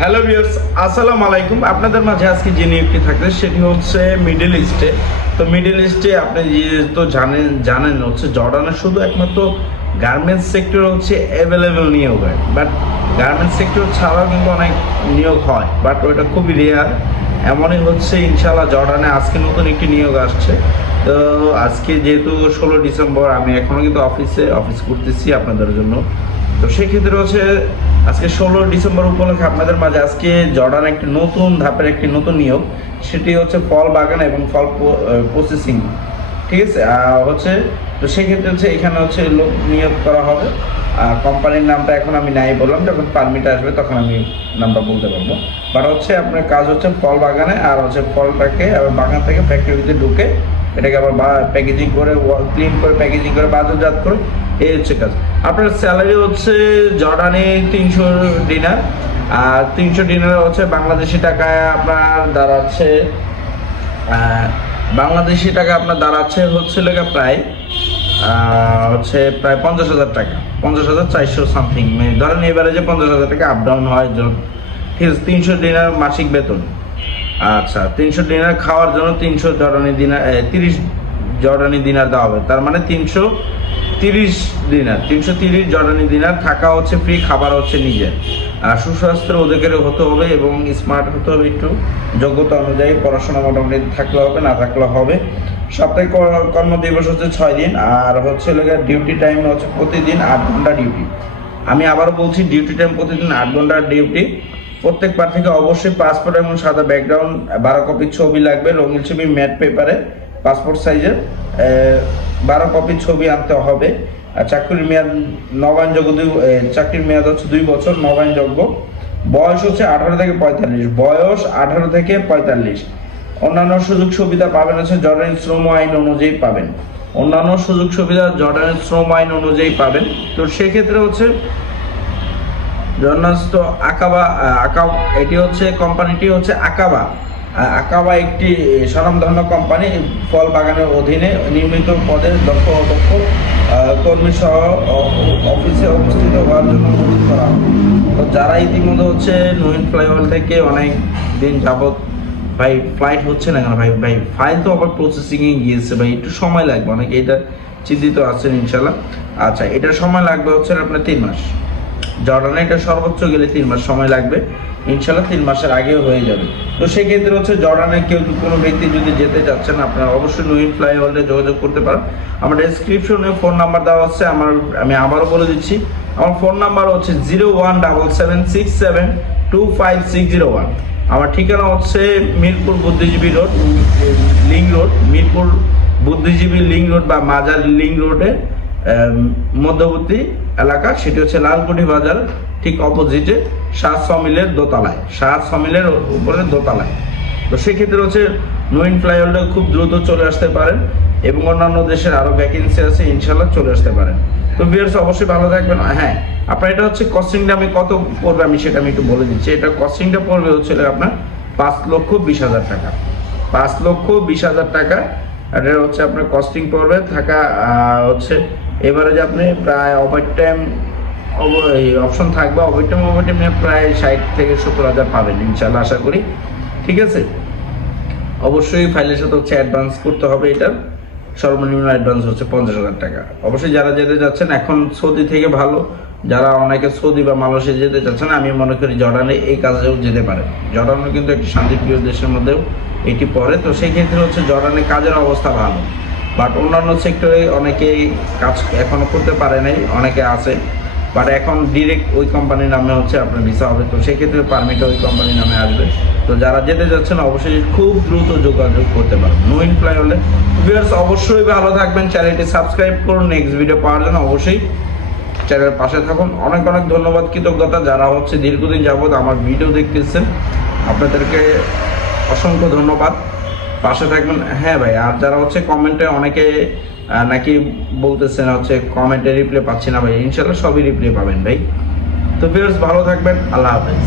Hello viewers, আসসালামু আলাইকুম। আপনাদের মাঝে আজকে যে নিয়োগটি থাকবে সেটি হচ্ছে মিডল ইস্টে। তো মিডল ইস্টে আপনি যেহেতু জানেন হচ্ছে জর্ডানের শুধু একমাত্র গার্মেন্টস সেক্টর হচ্ছে অ্যাভেলেবেল নিয়োগ হয়, বাট গার্মেন্টস সেক্টর ছাড়াও কিন্তু অনেক নিয়োগ হয়, বাট ওইটা খুবই রেয়ার। এমনই হচ্ছে ইনশাআল্লাহ জর্ডানে আজকে নতুন একটি নিয়োগ আসছে। তো আজকে যেহেতু 16 ডিসেম্বর, আমি এখনও কিন্তু অফিস করতেছি আপনাদের জন্য। তো সেক্ষেত্রে হচ্ছে আজকে 16 ডিসেম্বর উপলক্ষে আপনাদের মাঝে আজকে জর্ডান একটি নতুন ধাপের একটি নতুন নিয়োগ, সেটি হচ্ছে ফল বাগান এবং ফল প্রসেসিং। ঠিক আছে, হচ্ছে তো সেক্ষেত্রে হচ্ছে এখানে হচ্ছে লোক নিয়োগ করা হবে। কোম্পানির নামটা এখন আমি নাই বললাম, যখন পারমিট আসবে তখন আমি নামটা বলতে পারবো। বাট হচ্ছে আপনার কাজ হচ্ছে ফল বাগানে, আর হচ্ছে ফলটাকে আবার বাগান থেকে ফ্যাক্টরিতে ঢুকে এটাকে আবার প্যাকেজিং করে ক্লিন করে প্যাকেজিং করে বাজারজাত করে, এই হচ্ছে কাজ। আপনার স্যালারি হচ্ছে জর্ডানে 300 দিনার, আর 300 দিনার হচ্ছে বাংলাদেশি টাকায় আপনার দাঁড়াচ্ছে হচ্ছে লেগে প্রায় হচ্ছে প্রায় 50,000 টাকা, 50,400 সামথিং। মানে ধরেন এবারে যে 50,000 টাকা আপ ডাউন হয়, ঠিক আছে। 300 দিনার মাসিক বেতন। আচ্ছা, 300 দিনার খাওয়ার জন্য 300 জর্ডানি দিনার 30 জর্ডানি দিনার দেওয়া হবে, তার মানে 330 দিনার, 330 জর্ডানি দিনার। থাকা হচ্ছে ফ্রি, খাবার হচ্ছে নিজের। আর সুস্বাস্থ্যের অধিকারী হতে হবে এবং স্মার্ট হতে হবে, একটু যোগ্যতা অনুযায়ী পড়াশোনা মোটামুটি থাকলে হবে, না থাকলে হবে। সপ্তাহে কর্মদিবস হচ্ছে 6 দিন, আর হচ্ছে ডিউটি টাইম হচ্ছে প্রতিদিন 8 ঘন্টা ডিউটি। আমি আবারও বলছি, ডিউটি টাইম প্রতিদিন 8 ঘন্টার ডিউটি। প্রত্যেক প্রার্থীকে অবশ্যই পাসপোর্ট এবং সাদা ব্যাকগ্রাউন্ড 12 কপি ছবি লাগবে, রঙিন ছবি ম্যাট পেপারে পাসপোর্ট সাইজের 12 কপি ছবি আনতে হবে। আর চাকরির মেয়াদ নবায়নযোগ্য, চাকরির মেয়াদ হচ্ছে 2 বছর, নবায়নযোগ্য। বয়স হচ্ছে 18 থেকে 45। অন্যান্য সুযোগ সুবিধা পাবেন হচ্ছে জর্ডানের শ্রম আইন অনুযায়ী পাবেন। তো সেক্ষেত্রে হচ্ছে এটি হচ্ছে কোম্পানিটি হচ্ছে আকাবা একটি স্বনামধন্য কোম্পানি। ফল বাগানের অধীনে নির্মিত পদের দক্ষ কর্মী সহ অফিসে উপস্থিত হওয়ার জন্য অনুরোধ করা হবে। তো যারা ইতিমধ্যে হচ্ছে নবীন ফ্লাইওভার থেকে অনেক দিন যাবত ভাই ফ্লাইট হচ্ছে না কেন, ভাই ফাইল তো আবার প্রসেসিংয়ে গিয়েছে, ভাই একটু সময় লাগবে, অনেকে এটা চিন্তিত আছেন ইনশাল্লাহ। আচ্ছা, এটা সময় লাগবে হচ্ছে আপনার 3 মাস। জর্ডানে এটা সর্বোচ্চ গেলে 3 মাস সময় লাগবে, ইনশাল্লাহ 3 মাসের আগেও হয়ে যাবে। তো সেক্ষেত্রে হচ্ছে জর্ডানে কোনো ব্যক্তি যদি যেতে চাচ্ছেন, আপনারা অবশ্যই নবীন ফ্লাইওভারে যোগাযোগ করতে পারেন। আমার ডেসক্রিপশনে ফোন নাম্বার দেওয়া আছে, আমি আবারও বলে দিচ্ছি, আমার ফোন নাম্বার হচ্ছে 0177672561। আমার ঠিকানা হচ্ছে মিরপুর বুদ্ধিজীবী লিং রোড বা মাজার লিং রোডে মধ্যবর্তী এলাকা, সেটি হচ্ছে লালকুঠি বাজার ঠিক অপোজিটে শাহ সমিলের উপরে দোতলায়। তো সেক্ষেত্রে হচ্ছে নবীন ফ্লাইওভারে খুব দ্রুত চলে আসতে পারেন এবং অন্যান্য দেশের আরও ভ্যাকেন্সি আছে, ইনশাল্লাহ চলে আসতে পারেন। তো ভিউয়ার্স অবশ্যই ভালো থাকবেন। হ্যাঁ, আপনার এটা হচ্ছে কস্টিংটা আমি কত পড়বে আমি সেটা একটু বলে দিচ্ছি। এটা কস্টিংটা পড়বে হচ্ছে আপনার 5,20,000 টাকা। 5,20,000 টাকা এটা হচ্ছে আপনার কস্টিং পড়বে। থাকা হচ্ছে এবারে যে আপনি প্রায় ওভারটাইম অপশন থাকবে, ওভারটাইম প্রায় 60 থেকে 70,000 পাবেন ইনশাল্লাহ, আশা করি। ঠিক আছে, অবশ্যই ফাইলের সাথে হচ্ছে অ্যাডভান্স করতে হবে। এটার সর্বনিম্ন অ্যাডভান্স হচ্ছে 50,000 টাকা। অবশ্যই যারা যেতে যাচ্ছেন এখন সৌদি থেকে ভালো, যারা অনেকে সৌদি বা মালয়েশিয়া যেতে চাচ্ছেন, আমি মনে করি জর্ডানে এই কাজেও যেতে পারে। জর্ডানও কিন্তু একটি শান্তিপ্রিয় দেশের মধ্যেও এটি পড়ে। তো সেই ক্ষেত্রে হচ্ছে জর্ডানে কাজের অবস্থা ভালো, বাট অন্যান্য সেক্টরে অনেকেই কাজ এখনও করতে পারে নাই, অনেকে আছে, বাট এখন ডিরেক্ট ওই কোম্পানির নামে হচ্ছে আপনার ভিসা হবে। তো সেক্ষেত্রে পারমিটও ওই কোম্পানির নামে আসবে। তো যারা যেতে যাচ্ছেন অবশ্যই খুব দ্রুত যোগাযোগ করতে পারেন নবীন ফ্লাইওভারে। ভিউয়ার্স অবশ্যই ভালো থাকবেন, চ্যানেলটি সাবস্ক্রাইব করুন নেক্সট ভিডিও পাওয়ার জন্য, অবশ্যই চ্যানেলের পাশে থাকুন। অনেক ধন্যবাদ, কৃতজ্ঞতা যারা হচ্ছে দীর্ঘদিন যাবৎ আমার ভিডিও দেখতেছেন, আপনাদেরকে অসংখ্য ধন্যবাদ, পাশে থাকবেন। হ্যাঁ ভাই, আর যারা হচ্ছে কমেন্টে অনেকে নাকি বলতেছেন হচ্ছে কমেন্টে রিপ্লাই পাচ্ছি না, ভাই ইনশাল্লাহ সবই রিপ্লাই পাবেন ভাই। তো ভিউয়ার্স ভালো থাকবেন, আল্লাহ হাফেজ।